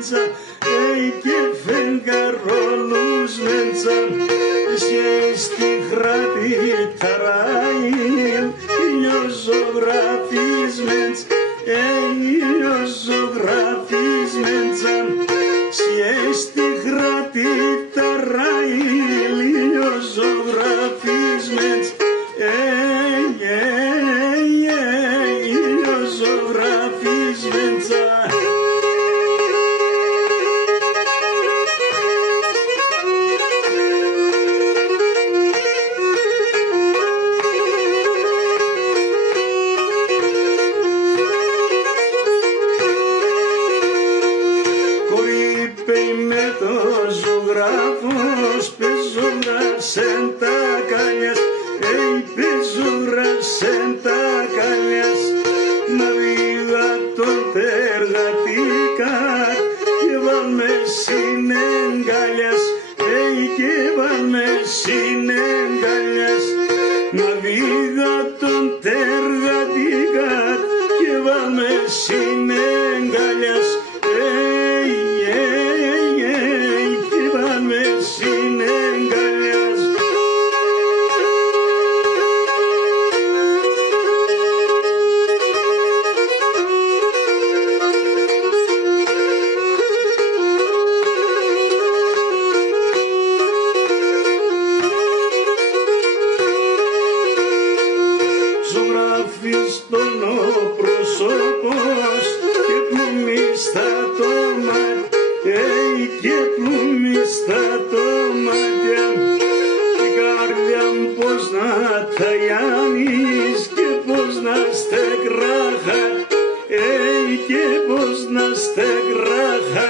μέντσα, και φεγγαρόλους μέντσα, και στη χράτη ταράιλ, ηλιοζωγράφης μέντσα, ηλιοζωγράφης μέντσα, και στη χράτη ταράιλ, ηλιοζωγράφης μέντσα, ηλιοζωγράφης μέντσα. Με το ζωγράφος πεζογράψεν τα καλιάς, πεζογράψεν τα καλιάς, να δίδα τον τεργατήκα και βάλμε συνεγκαλιάς, και βάλμε συνεγκαλιάς, να δίδα τον τεργατήκα και βάλμε συνεγκαλιάς. Ζωγραφιστόν ο πρόσωπος και πλουμίστα το μάτια, και πλουμίστα το μάτια, η καρδιά μου πως να ταγιάνεις και πως να στεγράχα, και πως να στεγράχα.